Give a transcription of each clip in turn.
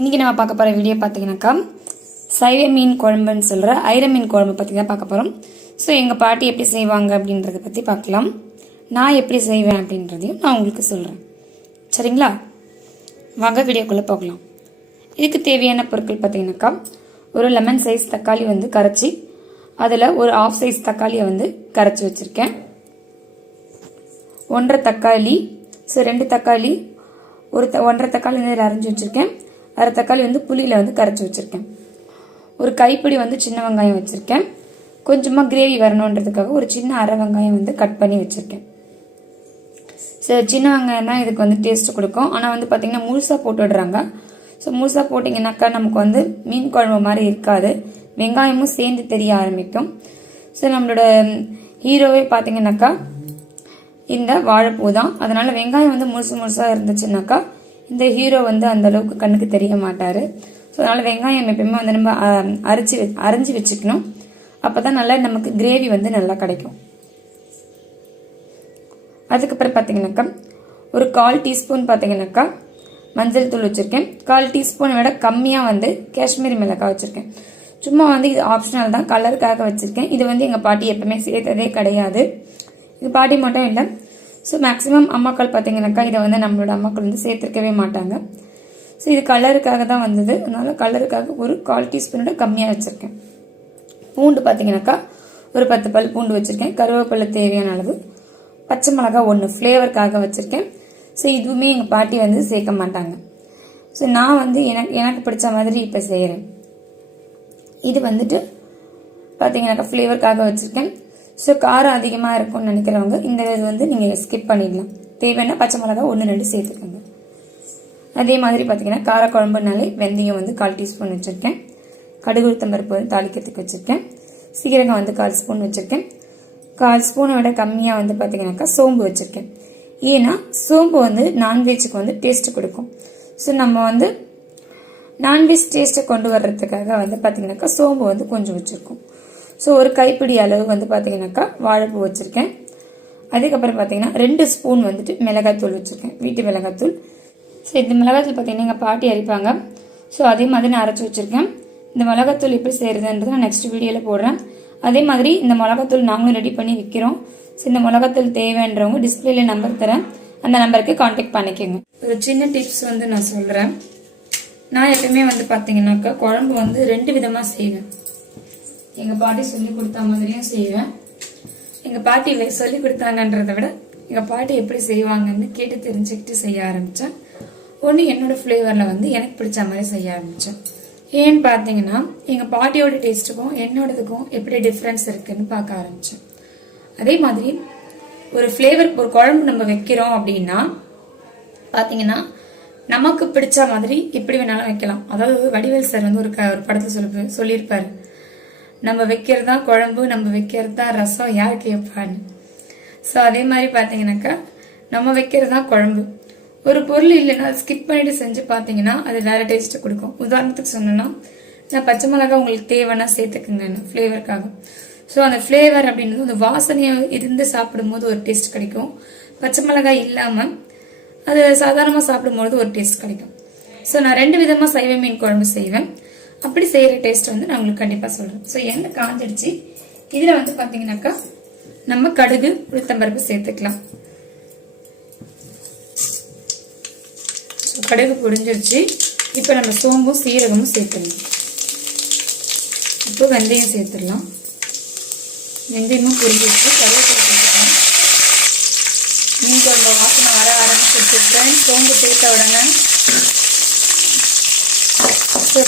இன்றைக்கி நம்ம பார்க்க போகிற வீடியோ பார்த்தீங்கன்னாக்கா சைவ மீன் குழம்புன்னு சொல்கிற ஐர மீன் குழம்பு பற்றி தான் பார்க்க போகிறோம். ஸோ எங்கள் பாட்டி எப்படி செய்வாங்க அப்படின்றத பற்றி பார்க்கலாம். நான் எப்படி செய்வேன் அப்படின்றதையும் நான் உங்களுக்கு சொல்கிறேன். சரிங்களா, வாங்க வீடியோக்குள்ளே போகலாம். இதுக்கு தேவையான பொருட்கள் பார்த்தீங்கன்னாக்கா ஒரு லெமன் சைஸ் தக்காளி வந்து கரைச்சி அதில் ஒரு ஆஃப் சைஸ் தக்காளியை வந்து கரைச்சி வச்சுருக்கேன். 1.5 தக்காளி, ஸோ 2 தக்காளி, 1.5 தக்காளி வந்து அரைஞ்சி வச்சுருக்கேன். 1/2 தக்காளி வந்து புளியில் வந்து கரைச்சி வச்சுருக்கேன். ஒரு கைப்பிடி வந்து சின்ன வெங்காயம் வச்சுருக்கேன். கொஞ்சமாக கிரேவி வரணுன்றதுக்காக ஒரு சின்ன அரை வெங்காயம் வந்து கட் பண்ணி வச்சுருக்கேன். சரி, சின்ன வெங்காயம் தான் இதுக்கு வந்து டேஸ்ட் கொடுக்கும். ஆனால் வந்து பார்த்திங்கன்னா முழுசாக போட்டு விடுறாங்க. ஸோ முழுசாக போட்டிங்கனாக்கா நமக்கு வந்து மீன் குழம்பு மாதிரி இருக்காது, வெங்காயமும் சேர்ந்து தெரிய ஆரம்பிக்கும். ஸோ நம்மளோட ஹீரோவே பார்த்தீங்கன்னாக்கா இந்த வாழைப்பூ தான். அதனால் வெங்காயம் வந்து முழுசாக இருந்துச்சுனாக்கா இந்த ஹீரோ வந்து அந்த அளவுக்கு கண்ணுக்கு தெரிய மாட்டார். ஸோ அதனால் வெங்காயம் எப்பயுமே வந்து நம்ம அரைஞ்சி வச்சுக்கணும். அப்போ தான் நல்லா நமக்கு கிரேவி வந்து நல்லா கிடைக்கும். அதுக்கப்புறம் பார்த்தீங்கன்னாக்கா ஒரு 1/4 டீஸ்பூன் பார்த்தீங்கன்னாக்கா மஞ்சள் தூள் வச்சுருக்கேன். 1/4 டீஸ்பூனை விட கம்மியாக வந்து காஷ்மீரி மிளகாய் வச்சுருக்கேன். சும்மா வந்து இது ஆப்ஷனல் தான், கலருக்காக வச்சுருக்கேன். இது வந்து எங்கள் பாட்டி எப்பவுமே சேர்த்ததே கிடையாது. இது பாட்டி மட்டும் இல்லை, ஸோ மேக்ஸிமம் அம்மாக்கள் பார்த்தீங்கன்னாக்கா இதை வந்து நம்மளோட அம்மாக்கள் வந்து சேர்த்துருக்கவே மாட்டாங்க. ஸோ இது கலருக்காக தான் வந்தது, அதனால கலருக்காக ஒரு 1/4 டீஸ்பூனோட கம்மியாக வச்சுருக்கேன். பூண்டு பார்த்தீங்கன்னாக்கா ஒரு 10 பல் பூண்டு வச்சுருக்கேன். கருவேப்பிலை தேவையான அளவு, பச்சை மிளகாய் 1 ஃப்ளேவருக்காக வச்சுருக்கேன். ஸோ இதுவுமே எங்கள் பாட்டி வந்து சேர்க்க மாட்டாங்க. ஸோ நான் வந்து எனக்கு பிடிச்ச மாதிரி இப்போ செய்கிறேன். இது வந்துட்டு பார்த்தீங்கன்னாக்கா ஃப்ளேவருக்காக வச்சுருக்கேன். ஸோ காரம் அதிகமாக இருக்கும்னு நினைக்கிறவங்க இந்த இது வந்து நீங்கள் ஸ்கிப் பண்ணிடலாம். தேவைன்னா பச்சை மிளகா 1-2 சேர்த்துக்கோங்க. அதே மாதிரி பார்த்தீங்கன்னா காரக்குழம்புனாலே வெந்தயம் வந்து 1/4 டீஸ்பூன் வச்சுருக்கேன். கடுகு உளுத்தம்பருப்பு வந்து தாளிக்கிறதுக்கு வச்சுருக்கேன். சீரகம் வந்து 1/4 ஸ்பூன் வச்சுருக்கேன். 1/4 ஸ்பூனை விட கம்மியாக வந்து பார்த்தீங்கன்னாக்கா சோம்பு வச்சுருக்கேன். ஏன்னா சோம்பு வந்து நான்வெஜ்ஜுக்கு வந்து டேஸ்ட்டு கொடுக்கும். ஸோ நம்ம வந்து நான்வெஜ் டேஸ்ட்டை கொண்டு வர்றதுக்காக வந்து பார்த்தீங்கன்னாக்கா சோம்பு வந்து கொஞ்சம் வச்சுருக்கோம். ஸோ ஒரு கைப்பிடி அளவு வந்து பார்த்தீங்கன்னாக்கா வாழைப்பூ வச்சுருக்கேன். அதுக்கப்புறம் பார்த்தீங்கன்னா 2 ஸ்பூன் வந்துட்டு மிளகாய்த்தூள் வச்சுருக்கேன், வீட்டு மிளகாய்த்தூள். ஸோ இந்த மிளகாய்த்தூள் பார்த்தீங்கன்னா எங்கள் பாட்டி அரைப்பாங்க. ஸோ அதே மாதிரி நான் அரைச்சி வச்சுருக்கேன். இந்த மிளகாய்த்தூள் எப்படி செய்கிறதுன்றது நான் நெக்ஸ்ட் வீடியோவில் போடுறேன். அதே மாதிரி இந்த மிளகாய்த்தூள் நாங்களும் ரெடி பண்ணி விற்கிறோம். ஸோ இந்த மிளகாய்த்தூள் தேவைன்றவங்க டிஸ்பிளேல நம்பர் தரேன், அந்த நம்பருக்கு கான்டாக்ட் பண்ணிக்கோங்க. ஒரு சின்ன டிப்ஸ் வந்து நான் சொல்கிறேன். நான் எப்பவுமே வந்து பார்த்தீங்கன்னாக்கா குழம்பு வந்து 2 விதமாக செய்வேன். எங்கள் பாட்டி சொல்லி கொடுத்த மாதிரியும் செய்வேன். எங்கள் பாட்டி சொல்லி கொடுத்தாங்கன்றதை விட எங்கள் பாட்டி எப்படி செய்வாங்கன்னு கேட்டு தெரிஞ்சுக்கிட்டு செய்ய ஆரம்பித்தேன். ஒன்று என்னோட ஃப்ளேவரில் வந்து எனக்கு பிடிச்ச மாதிரி செய்ய ஆரம்பித்தேன். ஏன்னு பார்த்தீங்கன்னா எங்கள் பாட்டியோட டேஸ்ட்டுக்கும் என்னோடதுக்கும் எப்படி டிஃப்ரென்ஸ் இருக்குன்னு பார்க்க ஆரம்பித்தேன். அதே மாதிரி ஒரு ஃப்ளேவர், ஒரு குழம்பு நம்ம வைக்கிறோம் அப்படின்னா பார்த்தீங்கன்னா நமக்கு பிடிச்ச மாதிரி எப்படி வேணாலும் வைக்கலாம். அதாவது வடிவேல் சார் வந்து ஒரு படத்தில் சொல்லியிருப்பாரு, நம்ம வைக்கிறது தான் குழம்பு, நம்ம வைக்கிறது தான் ரசம், யார் கேட்பான்னு. ஸோ அதே மாதிரி பார்த்தீங்கன்னாக்கா நம்ம வைக்கிறது தான் குழம்பு. ஒரு பொருள் இல்லைன்னா ஸ்கிப் பண்ணிட்டு செஞ்சு பார்த்தீங்கன்னா அது வேற டேஸ்ட்டு கொடுக்கும். உதாரணத்துக்கு சொன்னோன்னா நான் பச்சை மிளகா உங்களுக்கு தேவைன்னா சேர்த்துக்குங்கன்னு ஃப்ளேவருக்காக. ஸோ அந்த ஃப்ளேவர் அப்படின்றது அந்த வாசனையாக இருந்து சாப்பிடும்போது ஒரு டேஸ்ட் கிடைக்கும். பச்சை மிளகாய் இல்லாமல் அது சாதாரணமாக சாப்பிடும்போது ஒரு டேஸ்ட் கிடைக்கும். ஸோ நான் 2 விதமாக சைவ மீன் குழம்பு செய்வேன். அப்படி செய்கிற டேஸ்ட் வந்து நான் உங்களுக்கு கண்டிப்பாக சொல்கிறேன். ஸோ எண்ணெய் காஞ்சிடுச்சு. இதில் வந்து பார்த்தீங்கன்னாக்கா நம்ம கடுகு உளுத்தம்பருப்பு சேர்த்துக்கலாம். ஸோ கடுகு பொரிஞ்சிருச்சு. இப்போ நம்ம சோம்பும் சீரகமும் சேர்த்துடலாம். இப்போ வெந்தயம் சேர்த்துடலாம். வெந்தயமும் பொரிஞ்சிருச்சு. கருவேப்பிலை சேர்த்துக்கலாம். மீன் குழம்பு வாசனை வர ஆரம்பிச்சிருக்கேன். சோம்பு சேர்த்த உடனே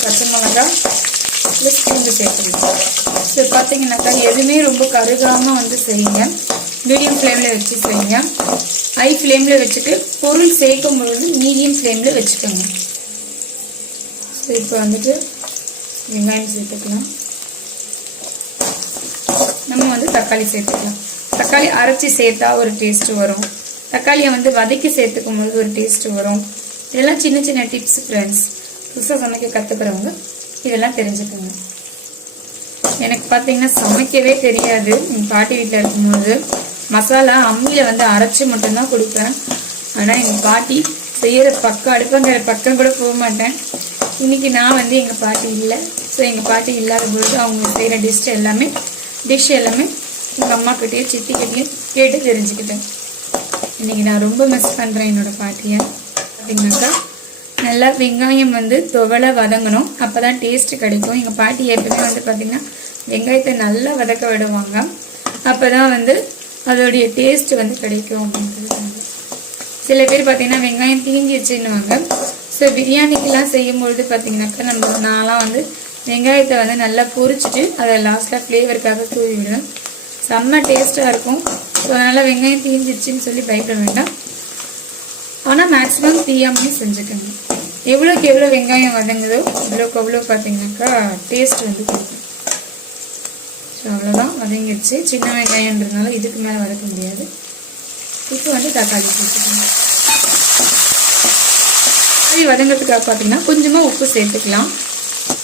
பச்சை மிளகா ப்ளஸ் பூண்டு சேர்த்துக்கலாம். ஸோ பார்த்தீங்கன்னாக்கா எதுவுமே ரொம்ப கருகாமல் வந்து செய்யுங்க. மீடியம் ஃப்ளேமில் வச்சு செய்யுங்க. ஹை ஃப்ளேமில் வச்சுட்டு பொருள் சேர்க்கும் பொழுது மீடியம் ஃப்ளேமில் வச்சுக்கோங்க. ஸோ இப்போ வந்துட்டு வெங்காயம் சேர்த்துக்கலாம். நம்ம வந்து தக்காளி சேர்த்துக்கலாம். தக்காளி அரைச்சி சேர்த்தா ஒரு டேஸ்ட்டு வரும். தக்காளியை வந்து வதக்கி சேர்த்துக்கும் பொழுது ஒரு டேஸ்ட்டு வரும். இதெல்லாம் சின்ன சின்ன டிப்ஸ் ஃப்ரெண்ட்ஸ். புதுசாக சமைக்க கற்றுக்கிறவங்க இதெல்லாம் தெரிஞ்சுக்கோங்க. எனக்கு பார்த்தீங்கன்னா சமைக்கவே தெரியாது. எங்கள் பாட்டி வீட்டில் இருக்கும்போது மசாலா அம்மியில் வந்து அரைச்சி மட்டும்தான் கொடுப்பேன். ஆனால் எங்கள் பாட்டி செய்கிற பக்கம் அடுப்பங்கிற பக்கம் கூட போக மாட்டேன். இன்றைக்கி நான் வந்து எங்கள் பாட்டி இல்லை. ஸோ எங்கள் பாட்டி இல்லாத பொழுது அவங்க செய்கிற டிஷ் எல்லாமே எங்கள் அம்மாக்கிட்டேயும் சித்திக்கிட்டேயும் கேட்டு தெரிஞ்சுக்கிட்டேன். இன்றைக்கி நான் ரொம்ப மிஸ் பண்ணுறேன் என்னோடய பாட்டியை. பார்த்திங்கனாக்கா நல்லா வெங்காயம் வந்து துவலை வதங்கணும், அப்போ தான் டேஸ்ட்டு கிடைக்கும். எங்கள் பாட்டி எப்பவுமே வந்து பார்த்திங்கன்னா வெங்காயத்தை நல்லா வதக்க விடுவாங்க, அப்போ தான் வந்து அதோடைய டேஸ்ட்டு வந்து கிடைக்கும் அப்படின்றது. சில பேர் பார்த்திங்கன்னா வெங்காயம் தீஞ்சிடுச்சுன்னுவாங்க. ஸோ பிரியாணிக்கெலாம் செய்யும்பொழுது பார்த்திங்கனாக்கா நான்லாம் வந்து வெங்காயத்தை வந்து நல்லா பொரிச்சிட்டு அதை லாஸ்ட்டில் ஃப்ளேவருக்காக தூவி விடுவேன். செம்ம டேஸ்ட்டாக இருக்கும். ஸோ அதனால் வெங்காயம் தீஞ்சிடுச்சின்னு சொல்லி பயப்பட வேண்டாம். ஆனால் மேக்ஸிமம் தீயாமையும் செஞ்சுக்கோங்க. எவ்வளோக்கு எவ்வளோ வெங்காயம் வதங்குதோ அவ்வளோக்கு அவ்வளோ பார்த்திங்கனாக்கா டேஸ்ட் வந்து கொடுக்கும். ஸோ அவ்வளோதான், வதங்கிடுச்சு. சின்ன வெங்காயன்றதுனால இதுக்கு மேலே வதக்க முடியாது. இப்போ வந்து தக்காளி சேர்த்துக்கணும். தக்காளி வதங்கிறதுக்காக பார்த்திங்கன்னா கொஞ்சமாக உப்பு சேர்த்துக்கலாம்.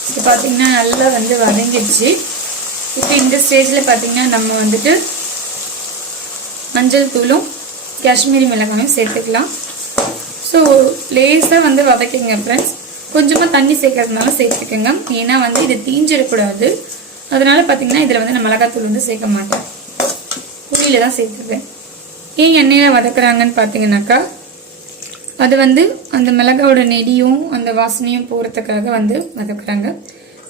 இப்போ பார்த்திங்கன்னா நல்லா வந்து வதங்கிடுச்சு. இப்போ இந்த ஸ்டேஜில் பார்த்திங்கன்னா நம்ம வந்துட்டு மஞ்சள் தூளும் காஷ்மீரி மிளகாயும் சேர்த்துக்கலாம். ஸோ லேஸாக வந்து வதக்கிங்க ஃப்ரெண்ட்ஸ். கொஞ்சமாக தண்ணி சேர்க்கறதுனால சேர்த்துக்கோங்க, ஏன்னா வந்து இது தீஞ்சிடக்கூடாது. அதனால் பார்த்திங்கன்னா இதில் வந்து நான் மிளகாத்தூள் வந்து சேர்க்க மாட்டேன், புளியில் தான் சேர்த்துக்குவேன். ஏன் எண்ணெயில் வதக்குறாங்கன்னு பார்த்தீங்கன்னாக்கா அது வந்து அந்த மிளகாவோட நெடியும் அந்த வாசனையும் போகிறதுக்காக வந்து வதக்குறாங்க.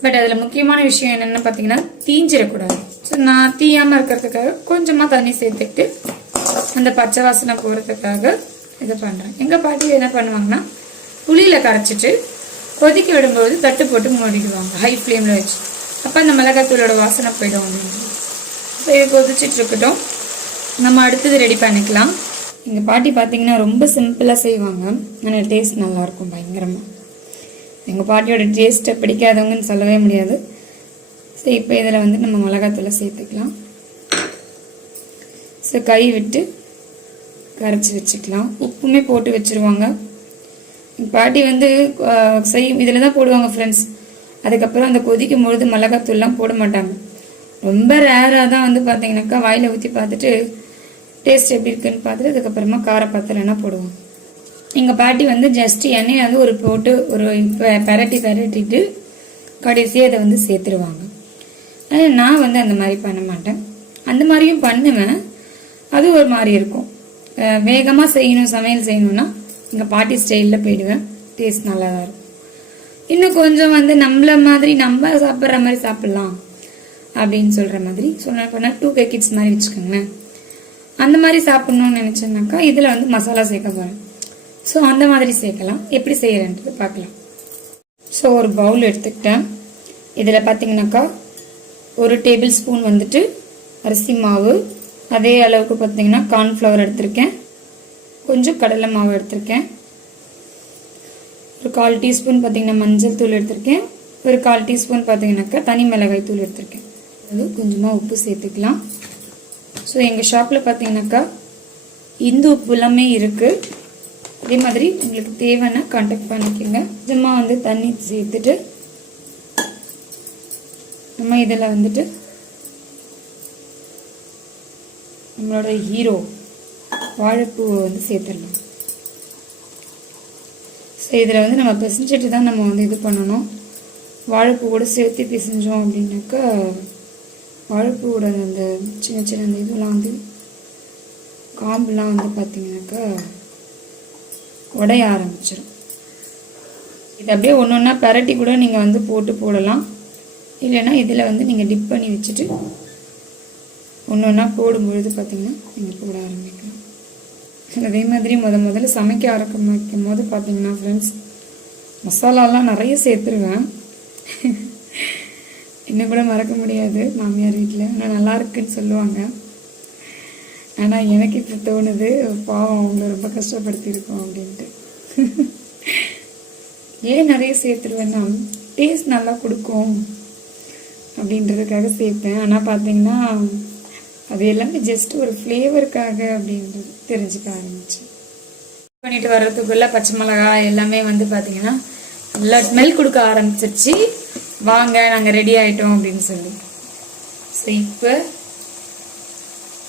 பட் அதில் முக்கியமான விஷயம் என்னென்னு பார்த்தீங்கன்னா தீஞ்சிடக்கூடாது. ஸோ நான் தீயாமல் இருக்கிறதுக்காக கொஞ்சமாக தண்ணி சேர்த்துட்டு அந்த பச்சை வாசனை போகிறதுக்காக இது பண்ணுறேன். எங்கள் பாட்டி என்ன பண்ணுவாங்கன்னா புளியில் கரைச்சிட்டு கொதிக்க விடும்போது தட்டு போட்டு மூடிடுவாங்க ஹை ஃப்ளேமில் வச்சு. அப்போ அந்த மிளகாத்தூளோட வாசனை போயிடும் அப்படின்னு. இப்போ இது கொதிச்சுட்டு இருக்கட்டும், நம்ம அடுத்தது ரெடி பண்ணிக்கலாம். எங்கள் பாட்டி பார்த்தீங்கன்னா ரொம்ப சிம்பிளாக செய்வாங்க, ஆனால் டேஸ்ட் நல்லாயிருக்கும் பயங்கரமாக. எங்கள் பாட்டியோட டேஸ்ட்டை பிடிக்காதவங்கன்னு சொல்லவே முடியாது. ஸோ இப்போ இதில் வந்து நம்ம மிளகாத்தூளை சேர்த்துக்கலாம். ஸோ கை விட்டு கரைச்சி வச்சுக்கலாம். உப்புமே போட்டு வச்சுருவாங்க. எங்கள் பாட்டி வந்து இதில் தான் போடுவாங்க ஃப்ரெண்ட்ஸ். அதுக்கப்புறம் அந்த கொதிக்கும் பொழுது மிளகாத்தூள்லாம் போட மாட்டாங்க. ரொம்ப ரேராக தான் வந்து பார்த்தீங்கன்னாக்கா வாயில் ஊற்றி பார்த்துட்டு டேஸ்ட் எப்படி இருக்குன்னு பார்த்துட்டு அதுக்கப்புறமா காரப்பத்தலைன்னா போடுவோம். எங்கள் பாட்டி வந்து ஜஸ்ட் எண்ணெயை வந்து ஒரு போட்டு ஒரு பெரட்டிட்டு கடைசியாக அதை வந்து சேர்த்துருவாங்க. ஆனால் நான் வந்து அந்த மாதிரி பண்ண மாட்டேன். அந்த மாதிரியும் பண்ணுவேன், அது ஒரு மாதிரி இருக்கும். வேகமாக செய்யணும், சமையல் செய்யணும்னா எங்கள் பாட்டி ஸ்டைலில் போயிடுவேன். டேஸ்ட் நல்லா தான் இருக்கும். இன்னும் கொஞ்சம் வந்து நம்மள மாதிரி நம்ம சாப்பிட்ற மாதிரி சாப்பிட்லாம் அப்படின்னு சொல்கிற மாதிரி சொன்னால் 2K கிட்ஸ் மாதிரி வச்சுக்கோங்களேன். அந்த மாதிரி சாப்பிட்ணுன்னு நினச்சேன்னாக்கா இதில் வந்து மசாலா சேர்க்க போகிறேன். ஸோ அந்த மாதிரி சேர்க்கலாம். எப்படி செய்யறேன்றது பார்க்கலாம். ஸோ ஒரு பவுல் எடுத்துக்கிட்டேன். இதில் பார்த்தீங்கன்னாக்கா 1 டேபிள் ஸ்பூன் வந்துட்டு அரிசி மாவு, அதே அளவுக்கு பார்த்தீங்கன்னா கார்ன்ஃப்ளவர் எடுத்திருக்கேன், கொஞ்சம் கடலை மாவு எடுத்திருக்கேன், ஒரு 1/4 டீஸ்பூன் பார்த்தீங்கன்னா மஞ்சள் தூள் எடுத்திருக்கேன், ஒரு 1/4 டீஸ்பூன் பார்த்தீங்கன்னாக்கா தனி மிளகாய் தூள் எடுத்திருக்கேன். அது கொஞ்சமாக உப்பு சேர்த்துக்கலாம். ஸோ எங்கள் ஷாப்பில் பார்த்தீங்கன்னாக்கா இந்த உப்பு எல்லாமே இருக்குது. அதே மாதிரி உங்களுக்கு தேவைன்னா கான்டாக்ட் பண்ணிக்கோங்க. கொஞ்சமாக வந்து தண்ணி சேர்த்துட்டு நம்ம இதில் வந்துட்டு நம்மளோட ஹீரோ வாழைப்பூவை வந்து சேர்த்துடலாம். ஸோ இதில் வந்து நம்ம பிசைஞ்சிட்டு தான் நம்ம வந்து இது பண்ணணும். வாழைப்பூ கூட சேர்த்து பிசைஞ்சோம் அப்படின்னாக்கா வாழைப்பூவோட அந்த சின்ன சின்ன அந்த இதெல்லாம் வந்து காம்புலாம் வந்து பார்த்திங்கனாக்கா உடைய ஆரம்பிச்சிடும். இது அப்படியே ஒன்று ஒன்றா பரட்டி கூட நீங்கள் வந்து போட்டு போடலாம். இல்லைன்னா இதில் வந்து நீங்கள் டிப் பண்ணி வச்சுட்டு ஒன்று ஒன்றா போடும்பொழுது பார்த்திங்கன்னா நீங்கள் போட ஆரம்பிக்கலாம். அதே மாதிரி முதல்ல சமைக்க ஆரம்பிக்கும் போது பார்த்தீங்கன்னா ஃப்ரெண்ட்ஸ் மசாலாலாம் நிறைய சேர்த்துருவேன். இன்னும் கூட மறக்க முடியாது மாமியார் வீட்டில். ஆனால் நல்லா இருக்குன்னு சொல்லுவாங்க. ஆனால் எனக்கு இப்போ தோணுது பாவம் அவங்கள ரொம்ப கஷ்டப்படுத்தியிருக்கோம் அப்படின்ட்டு. ஏன் நிறைய சேர்த்துருவேன்னா டேஸ்ட் நல்லா கொடுக்கும் அப்படின்றதுக்காக சேர்ப்பேன். ஆனால் பார்த்தீங்கன்னா அது எல்லாமே ஜஸ்ட் ஒரு ஃப்ளேவருக்காக அப்படின்றது தெரிஞ்சுக்க ஆரம்பிச்சு பண்ணிட்டு வர்றதுக்குள்ள பச்சை மிளகாய் எல்லாமே வந்து பார்த்தீங்கன்னா நல்லா ஸ்மெல் கொடுக்க ஆரம்பிச்சிருச்சு. வாங்க நாங்கள் ரெடி ஆகிட்டோம் அப்படின்னு சொல்லி. ஸோ இப்போ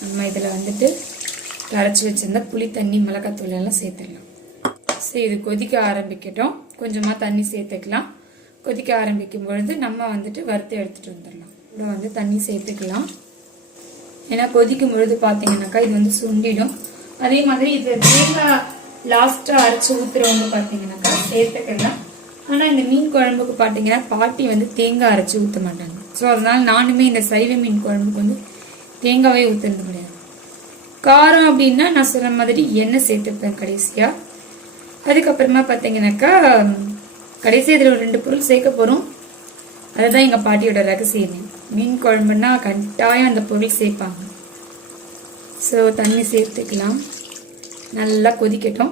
நம்ம இதில் வந்துட்டு கரைச்சி வச்சிருந்த புளி தண்ணி மிளகாத்தூள் எல்லாம் சேர்த்துடலாம். ஸோ இது கொதிக்க ஆரம்பிக்கட்டும். கொஞ்சமாக தண்ணி சேர்த்துக்கலாம். கொதிக்க ஆரம்பிக்கும் பொழுது நம்ம வந்துட்டு வறுத்து எடுத்துகிட்டு வந்துடலாம். கூட வந்து தண்ணி சேர்த்துக்கலாம். ஏன்னா கொதிக்கும் பொழுது பார்த்தீங்கன்னாக்கா இது வந்து சுண்டிடும். அதே மாதிரி இது தேங்காய் லாஸ்ட்டாக அரைச்சி ஊற்றுறவங்க பார்த்தீங்கன்னாக்கா சேர்த்துக்கலாம். ஆனால் இந்த மீன் குழம்புக்கு பார்த்தீங்கன்னா பாட்டி வந்து தேங்காய் அரைச்சி ஊற்ற மாட்டாங்க. ஸோ அதனால் நானுமே இந்த சைவ மீன் குழம்புக்கு வந்து தேங்காவே ஊற்றுறது கிடையாது. காரம் அப்படின்னா நான் சொன்ன மாதிரி எண்ணெய் சேர்த்துப்பேன் கடைசியாக. அதுக்கப்புறமா பார்த்தீங்கன்னாக்கா கடைசி இதில் ஒரு 2 பொருள் சேர்க்க போகிறோம். அதுதான் எங்கள் பாட்டியோட ரகசியமே. மீன் குழம்புன்னா கட்டாயம் அந்த பொருள் சேர்ப்பாங்க. ஸோ தண்ணி சேர்த்துக்கலாம். நல்லா கொதிக்கட்டும்.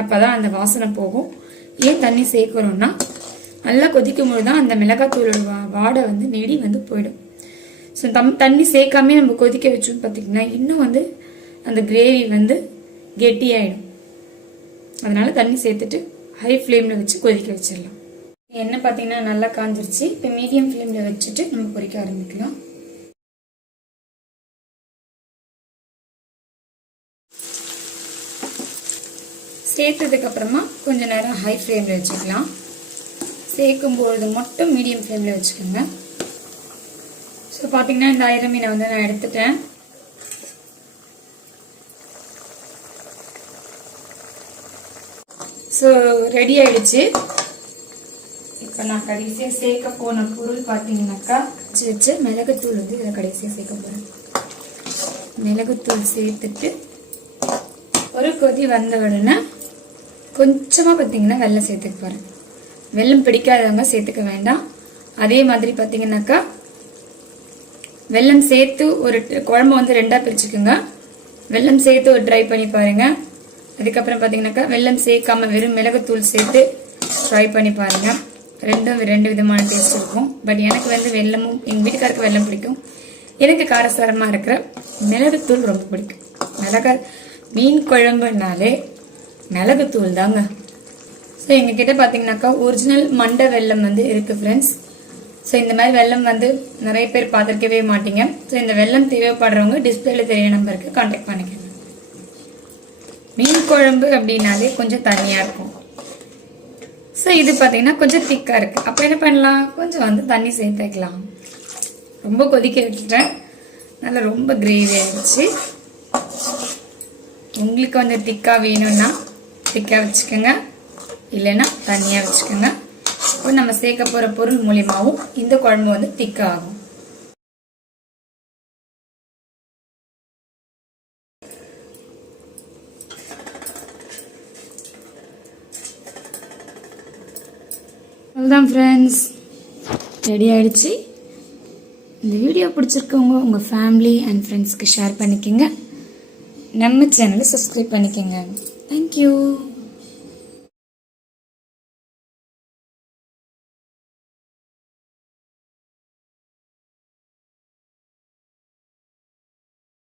அப்போ தான் அந்த வாசனை போகும். ஏன் தண்ணி சேர்க்குறோன்னா நல்லா கொதிக்கும் போது தான் அந்த மிளகாத்தூளோட வாடை வந்து நெடி வந்து போயிடும். ஸோ தண்ணி சேர்க்காமே நம்ம கொதிக்க வச்சோன்னு பார்த்தீங்கன்னா இன்னும் வந்து அந்த கிரேவி வந்து கெட்டியாயிடும். அதனால தண்ணி சேர்த்துட்டு ஹை ஃப்ளேமில் வச்சு கொதிக்க வச்சிடலாம். எண்ணெய் பார்த்தீங்கன்னா நல்லா காஞ்சிருச்சு. இப்போ மீடியம் ஃப்ளேமில் வச்சுட்டு நம்ம பொரிக்க ஆரம்பிக்கலாம். சேர்த்ததுக்கு அப்புறமா கொஞ்ச நேரம் ஹை ஃப்ளேமில் வச்சுக்கலாம். சேர்க்கும்பொழுது மட்டும் மீடியம் ஃப்ளேமில் வச்சுக்கோங்க. ஸோ பார்த்தீங்கன்னா இந்த ஐர மீனை வந்து நான் எடுத்துட்டேன். ஸோ ரெடி ஆயிடுச்சு. இப்போ நான் கடைசியாக சேர்க்க போன பொருள் பார்த்தீங்கன்னாக்கா வச்சு மிளகுத்தூள் வந்து இதில் கடைசியாக சேர்க்க போகிறேன். மிளகுத்தூள் சேர்த்துட்டு ஒரு கொதி வந்த உடனே கொஞ்சமாக பார்த்தீங்கன்னா வெல்லம் சேர்த்துக்க போகிறேன். வெல்லம் பிடிக்காதவங்க சேர்த்துக்க வேண்டாம். அதே மாதிரி பார்த்தீங்கன்னாக்கா வெல்லம் சேர்த்து ஒரு குழம்பு வந்து 2ஆக பிரிச்சுக்குங்க. வெல்லம் சேர்த்து ஒரு ட்ரை பண்ணி பாருங்கள். அதுக்கப்புறம் பார்த்தீங்கன்னாக்கா வெல்லம் சேர்க்காம வெறும் மிளகுத்தூள் சேர்த்து ட்ரை பண்ணி பாருங்கள். ரெண்டும் 2 விதமான டேஸ்ட் இருக்கும். பட் எனக்கு வந்து வெல்லமும் எங்கள் வீட்டுக்காருக்கு வெல்லம் பிடிக்கும். எனக்கு காரசாரமாக இருக்கிற மிளகுத்தூள் ரொம்ப பிடிக்கும். மீன் குழம்புனாலே மிளகுத்தூள் தாங்க. ஸோ எங்ககிட்ட பார்த்தீங்கன்னாக்கா ஒரிஜினல் மண்டை வெல்லம் வந்து இருக்குது ஃப்ரெண்ட்ஸ். ஸோ இந்த மாதிரி வெல்லம் வந்து நிறைய பேர் பார்த்துருக்கவே மாட்டீங்க. ஸோ இந்த வெல்லம் தேவைப்படுறவங்க டிஸ்பிளேல தெரிய நம்பருக்கு கான்டாக்ட் பண்ணிக்கோங்க. மீன் குழம்பு அப்படின்னாலே கொஞ்சம் தண்ணியாக இருக்கும். ஸோ இது பார்த்தீங்கன்னா கொஞ்சம் திக்காக இருக்குது. அப்போ என்ன பண்ணலாம், கொஞ்சம் வந்து தண்ணி சேர்த்துக்கலாம். ரொம்ப கொதிக்க விட்டுட்டேன். நல்லா ரொம்ப கிரேவி ஆகிடுச்சு. உங்களுக்கு வந்து திக்காக வேணும்னா திக்காக வச்சுக்கோங்க, இல்லைன்னா தண்ணியாக வச்சுக்கோங்க. இப்போ நம்ம சேர்க்க போகிற பொருள் மூலியமாகவும் இந்த குழம்பு வந்து திக்காக ஆகும். அவ்வளோதான் ஃப்ரெண்ட்ஸ், ரெடி ஆகிடுச்சு. இந்த வீடியோ பிடிச்சிருக்கவங்க உங்கள் ஃபேமிலி அண்ட் ஃப்ரெண்ட்ஸ்க்கு ஷேர் பண்ணிக்கோங்க. நம்ம சேனலை சப்ஸ்கிரைப் பண்ணிக்கோங்க. தேங்க்யூ.